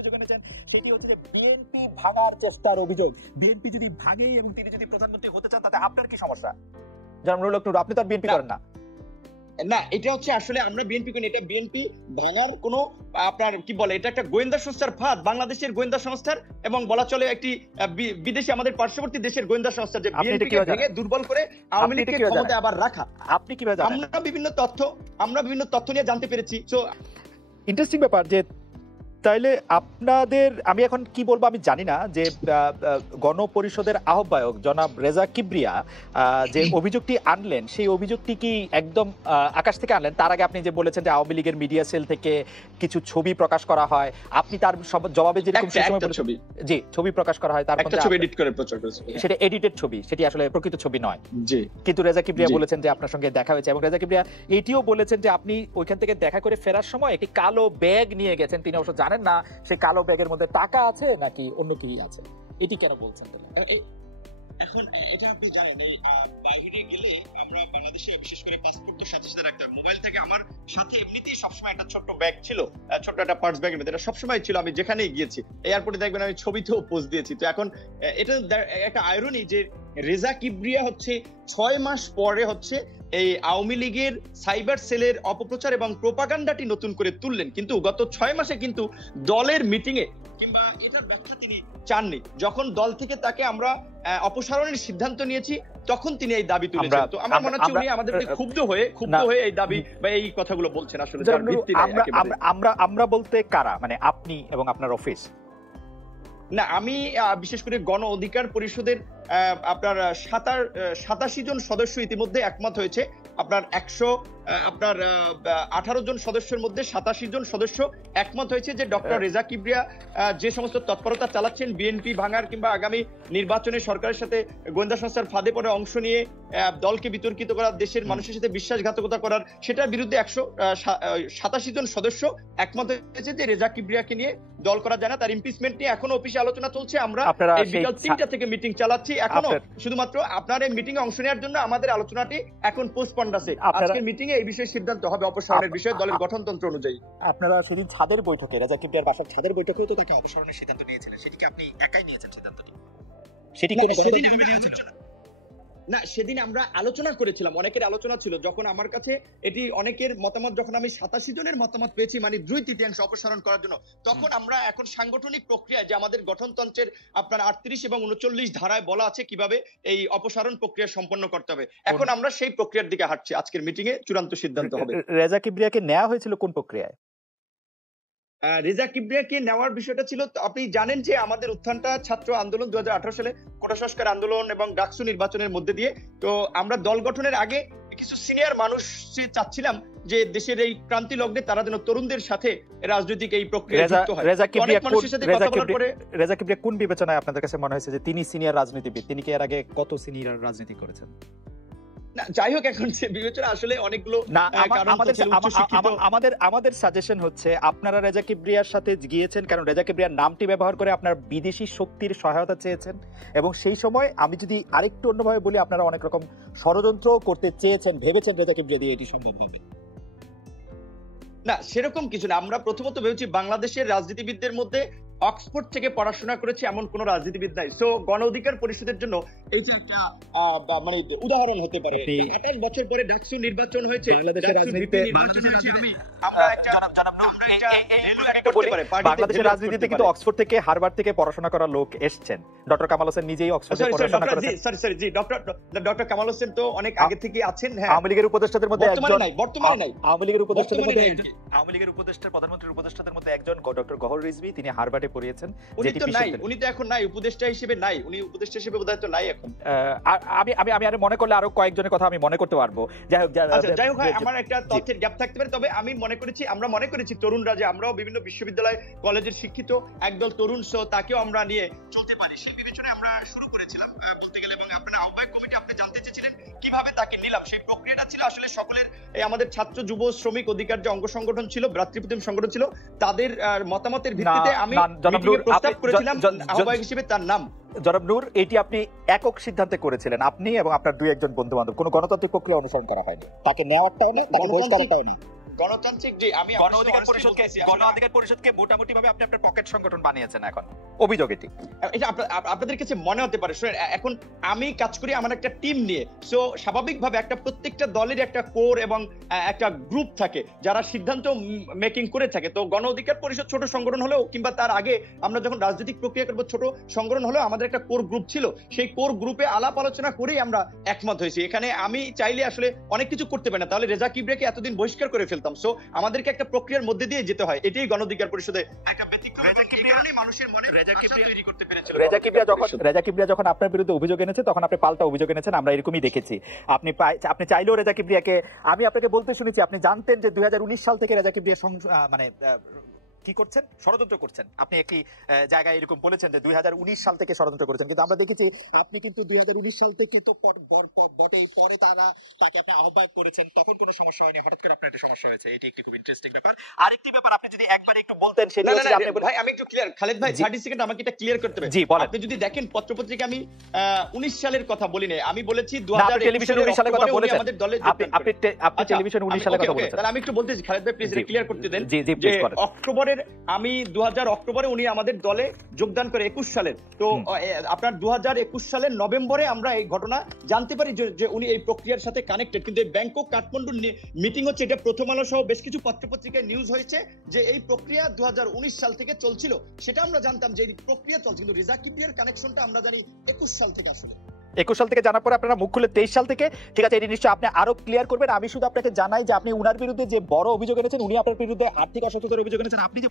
অভিযোগ এনেছেন সেটি হচ্ছে যে বিএনপি ভাঙার চেষ্টার অভিযোগ। বিএনপি যদি ভাঙে এবং তিনি যদি প্রধানমন্ত্রী হতে চান তাতে আপনার কি সমস্যা? জনাব নুরুল হক নূর, আপনি তো আর বিএনপি করেন না। না, এটা হচ্ছে আসলে আমরা বিএনপি করি, এটা বিএনপি ভাঙার কোনো আপনার কি বলে, এটা একটা গোয়েন্দা সংস্থার ফাঁদ, বাংলাদেশের গোয়েন্দা সংস্থার এবং বলা চলে একটি বিদেশি আমাদের পার্শ্ববর্তী দেশের গোয়েন্দা সংস্থা, যে বিএনপিকে ভেঙে দুর্বল করে আওয়ামী লীগকে ক্ষমতায় আবার রাখা। আপনি কিভাবে জানেন? আমরা বিভিন্ন তথ্য নিয়ে জানতে পেরেছি। সো ইন্টারেস্টিং ব্যাপার যে তাইলে আপনাদের, আমি এখন কি বলবো আমি জানি না, যে গণপরিষদের আহ্বায়ক জনাব রেজা কিবরিয়া যে অভিযোগটি আনলেন সেই অভিযোগটি কি একদম আকাশ থেকে আনলেন? তার আগে আপনি যে বলেছেন যে আওয়ামী লীগের মিডিয়া সেল থেকে কিছু ছবি প্রকাশ করা হয়, আপনি তার জবাবে যেরকম জি ছবি প্রকাশ করা হয়, তার সেটা এডিটেড ছবি, সেটি আসলে প্রকৃত ছবি নয়। কিন্তু রেজা কিবরিয়া বলেছেন যে আপনার সঙ্গে দেখা হয়েছে, এবং রেজা কিবরিয়া এটিও বলেছেন যে আপনি ওইখান থেকে দেখা করে ফেরার সময় একটি কালো ব্যাগ নিয়ে গেছেন। তিনি অবশ্য জানেন না সেই কালো ব্যাগের মধ্যে টাকা আছে নাকি অন্য কি আছে। এটি কেন বলছেন? এখন এটা আপনি জানেন, এই বাইরে গেলে আমরা বাংলাদেশে বিশেষ করে পাসপোর্টের সাথে সাথে রাখতে হয়। মোবাইল থেকে আমার সাথে এমনিতেই সবসময় একটা ছোট্ট ব্যাগ ছিল, ছোট্ট একটা পার্স ব্যাগের মধ্যে, এটা সবসময় ছিল। আমি যেখানেই গিয়েছি, এয়ারপোর্টে দেখবেন আমি ছবিতেও পোস্ট দিয়েছি। তো এখন এটা একটা আয়রনি যে রেজা কিবরিয়া হচ্ছে 6 মাস পরে হচ্ছে এই আওয়ামী লীগের সাইবার সেলের অপপ্রচার এবং প্রোপাগান্ডাটি নতুন করে তুললেন, কিন্তু গত 6 মাসে কিন্তু দলের মিটিং এ কিংবা এটার ব্যাখ্যা তিনি চাননি। যখন দল থেকে তাকে আমরা অপসারণের সিদ্ধান্ত নিয়েছি তখন তিনি এই দাবি তুলেছেন। তো আমার মনে হচ্ছে উনি আমাদেরকে ক্ষুব্ধ হয়ে এই দাবি বা এই কথাগুলো বলছেন। আসলে যার ভিত্তি নাই একেবারে। আমরা বলতে কারা, মানে আপনি এবং আপনার অফিস? না, আমি বিশেষ করে গণ অধিকার পরিষদের আপনার 87 জন সদস্য ইতিমধ্যে একমত হয়েছে। আপনার 18 জন সদস্যের মধ্যে 87 জন সদস্য একমত হয়েছে যে ডক্টর রেজা কিবরিয়া যে সমস্ত তৎপরতা চালাচ্ছেন বিএনপি ভাঙার কিংবা আগামী নির্বাচনে সরকারের সাথে গোয়েন্দা সংস্থার ফাঁদে পড়ে অংশ নিয়ে দলকে বিতর্কিত করা, দেশের মানুষের সাথে বিশ্বাসঘাতকতা করার, সেটার বিরুদ্ধে 187 জন সদস্য একমত হয়েছে যে রেজা কিবরিয়াকে নিয়ে দল করা যায় না। তার ইমপিচমেন্ট নিয়ে এখনো অফিসে আলোচনা চলছে। আমরা এই বিকাল 3টা থেকে মিটিং চালাচ্ছি। এখনো শুধুমাত্র আপনার এই মিটিং এ অংশ নেওয়ার জন্য আমাদের আলোচনাটি এখন পোস্টপন্ড আছে। আজকের মিটিং এ এই বিষয়ে সিদ্ধান্ত হবে অপসারণের বিষয়ে দলের গঠনতন্ত্র অনুযায়ী। আপনারা সেদিন ছাদের বৈঠকে, রেজা কিবরিয়ার বাসার ছাদের বৈঠকেও তো তাকে অপসারণের সিদ্ধান্ত নিয়েছিলেন, সেটি কি আপনি একাই নিয়েছেন সিদ্ধান্তটি? সেটি কি না, সেদিন আমরা আলোচনা করেছিলাম, অনেকের আলোচনা ছিল। যখন আমার কাছে এটি অনেকের মতামত, যখন আমি 87 জনের মতামত পেয়েছি, মানে 2/3 অপসারণ করার জন্য, তখন আমরা এখন সাংগঠনিক প্রক্রিয়া, যে আমাদের গঠনতন্ত্রের আপনার 38 এবং 39 ধারায় বলা আছে কিভাবে এই অপসারণ প্রক্রিয়া সম্পন্ন করতে হবে, এখন আমরা সেই প্রক্রিয়ার দিকে হাঁটছি। আজকের মিটিং এ চূড়ান্ত সিদ্ধান্ত হবে। রেজা কিবরিয়াকে নেওয়া হয়েছিল কোন প্রক্রিয়ায়? রেজা কিবরিয়াকে নেওয়ার বিষয়টা ছিল, আপনি জানেন যে আমাদের উত্থানটা ছাত্র আন্দোলন 2018 সালে কোটা সংস্কার আন্দোলন এবং ডাকসু নির্বাচনের মধ্যে দিয়ে, তো আমরা দল গঠনের আগে কিছু সিনিয়র মানুষ চাচ্ছিলাম যে দেশের এই ক্রান্তি লগ্নে তারা যেন তরুণদের সাথে রাজনৈতিক এই প্রক্রিয়ায় যুক্ত হয়। রেজা কিবরিয়া কোন বিবেচনায় আপনাদের কাছে মনে হয়েছে যে তিনি সিনিয়র রাজনীতিবিদ? তিনি কি এর আগে কত সিনিয়র রাজনীতি করেছেন? না, যাই হোক, এখন সে বিবেচনা আসলে অনেকগুলো আমাদের সাজেশন হচ্ছে আপনারা রেজা কিবরিয়ার সাথে গিয়েছেন কারণ রেজা কিবরিয়ার নামটি ব্যবহার করে আপনার বিদেশি শক্তির সহায়তা চেয়েছেন, এবং সেই সময় আমি যদি আরেকটু অন্যভাবে বলি, আপনারা অনেক রকম ষড়যন্ত্র করতে চেয়েছেন, ভেবেছেন রেজা কিবরিয়া দিয়ে এটি সম্ভব হবে। না, সেরকম কিছু না। আমরা প্রথমত ভেবেছি বাংলাদেশের রাজনীতিবিদদের মধ্যে অক্সফোর্ড থেকে পড়াশোনা করেছে এমন কোন রাজনীতিবিদ নাই। সো গণ অধিকার পরিষদের জন্য এইটা একটা মানে উদাহরণ হতে পারে। 28 বছর পরে ডাকসু নির্বাচন হয়েছে, বাংলাদেশের রাজনীতিতে বাংলাদেশের রাজনীতিতে কিন্তু অক্সফোর্ড থেকে হার্ভার্ড থেকে পড়াশোনা করা লোক এসেছেন। ডক্টর কামাল হোসেন নিজেই অক্সফোর্ডে পড়াশোনা করেছেন। জি, ডক্টর কামাল হোসেন তো অনেক আগে থেকে আছেন। হ্যাঁ, আওয়ামী লীগের উপদেষ্টাদের মধ্যে একজন, বর্তমানে নাই। আওয়ামী লীগের উপদেষ্টাদের মধ্যে একজন, আওয়ামী লীগের উপদেষ্টা, প্রধানমন্ত্রীর উপদেষ্টাদের মধ্যে একজন ডক্টর গহর রিজভী, তিনি হার্ভার্ডে পড়িয়েছেন। উনি তো এখন নাই, উপদেষ্টা হিসেবে নাই। উনি উপদেষ্টা হিসেবে বোধহয় তো নাই এখন। আমি আরে মনে করলে আরো কয়েকজনের কথা আমি মনে করতে পারবো। যাই হোক, আমার একটা তথ্যের গ্যাপ থাকতে পারে, তবে আমি আমরা মনে করেছি তরুণরা, যে আমরাও বিভিন্ন বিশ্ববিদ্যালয় কলেজের শিক্ষিত একদল তরুণ, সো তাকেও আমরা নিয়ে চলতে পারি, সেই বিবেচনায় আমরা শুরু করেছিলাম বলতে গেলে। এবং আপনার আহ্বায়ক কমিটি আপনি জানতে চেয়েছিলেন কিভাবে তাকে নিলাম, সেই প্রক্রিয়াটা ছিল আসলে সকলের, এই আমাদের ছাত্র যুব শ্রমিক অধিকার যে অঙ্গ সংগঠন ছিল, ভ্রাতৃপ্রতিম সংগঠন ছিল, তাদের মতামতের ভিত্তিতে আমি প্রস্তাব করেছিলাম আহ্বায়ক হিসেবে তার নাম। জনাব নূর, এটি আপনি একক সিদ্ধান্তে করেছিলেন, আপনি এবং আপনার 2-1 জন বন্ধু বান্ধব, কোনো গণতান্ত্রিক প্রক্রিয়া অনুসরণ করা হয়নি। তাকে নেওয়াটাও না, তাকে বলতে গণতান্ত্রিক যে আমি গণ অধিকার পরিষদকে মোটামুটি ভাবে আপনি আপনার পকেট সংগঠন বানিয়েছেন এখন, অভিযোগ এটি। এটা আপনাদের কাছে মনে হতে পারে, শুনেন এখন আমি কাজ করি আমার একটা টিম নিয়ে, সো স্বাভাবিকভাবে একটা প্রত্যেকটা দলের একটা কোর এবং একটা গ্রুপ থাকে যারা সিদ্ধান্ত মেকিং করে থাকে। তো গণ অধিকার পরিষদ ছোট সংগঠন হলেও কিংবা তার আগে আমরা যখন রাজনৈতিক প্রক্রিয়া করবো ছোট সংগঠন হলেও আমাদের একটা কোর গ্রুপ ছিল, সেই কোর গ্রুপে আলাপ আলোচনা করেই আমরা একমত হয়েছি। এখানে আমি চাইলে আসলে অনেক কিছু করতে পারি না, তাহলে রেজা কিবরিয়াকে এতদিন বহিষ্কার করে ফেলতাম। সো আমাদেরকে একটা প্রক্রিয়ার মধ্যে দিয়ে যেতে হয়, এটাই গণ অধিকার পরিষদে একটা ব্যতিক্রম। মানুষের মনে আশা তৈরি করতে পেরেছিল। রেজা কিবরিয়া যখন আপনার বিরুদ্ধে অভিযোগ এনেছে তখন আপনি পাল্টা অভিযোগ এনেছেন, আমরা এরকমই দেখেছি। আপনি চাইলেও রেজা কিবরিয়াকে, আমি আপনাকে বলতে শুনেছি আপনি জানতেন যে 2019 সাল থেকে রেজা কিবরিয়া মানে কি করছেন, ষড়যন্ত্র করছেন। আপনি একটি জায়গায় এরকম বলেছেন যে 2019 সাল থেকে ষড়যন্ত্র করেছেন, কিন্তু আমরা দেখেছি আপনি কিন্তু 2019 সাল থেকে কিন্তু পরে তাকে আপনি আহ্বায়ক করেছেন, তখন কোনো সমস্যা হয়নি, হঠাৎ করে আপনার একটা সমস্যা হয়েছে। এটি একটি খুব ইন্টারেস্টিং ব্যাপার। আরেকটি ব্যাপার আপনি যদি একবার একটু বলতেন সেটা হচ্ছে আপনি ভাই আমি একটু ক্লিয়ার, খালেদ ভাই 30 সেকেন্ড আমাকে এটা ক্লিয়ার করতে হবে। জি বলেন। আপনি যদি দেখেন পত্রপত্রিকা আমি 19 সালের কথা বলি না, আমি বলেছি টেলিভিশনে 19 সালের কথা বলেছেন। আমাদের দলে আপনি টেলিভিশনে 19 সালের কথা বলেছেন। তাহলে আমি একটু বলতেছি খালেদ ভাই প্লিজ ক্লিয়ার করতে দেন। জি জি প্লিজ করেন। অক্টোবরের আমি 2000 অক্টোবরে উনি আমাদের দলে যোগদান করে 21 সালের। তো আপনার 2021 সালের নভেম্বরে আমরা এই ঘটনা জানতে পারি যে উনি এই প্রক্রিয়ার সাথে কানেক্টেড। কিন্তু এই ব্যাংকক কাঠমান্ডু মিটিং হচ্ছে, এটা প্রথম আলো সহ বেশ কিছু পত্রপত্রিকায় নিউজ হয়েছে যে এই প্রক্রিয়া 2019 সাল থেকে চলছিল, সেটা আমরা জানতাম যে এই প্রক্রিয়া চলছে, কিন্তু রেজা কিবরিয়ার কানেকশনটা আমরা জানি 21 সাল থেকে আসলে। 21 সাল থেকে জানার পরে আপনারা মুখ খুলে 23 সাল থেকে, ঠিক আছে, এটি নিশ্চয়ই আপনি আরো ক্লিয়ার করবেন। আমি শুধু আপনাকে জানাই যে আপনি উনার বিরুদ্ধে যে বড় অভিযোগ এনেছেন, উনি আপনার বিরুদ্ধে আর্থিক অসততার অভিযোগ এনেছেন। আপনি যে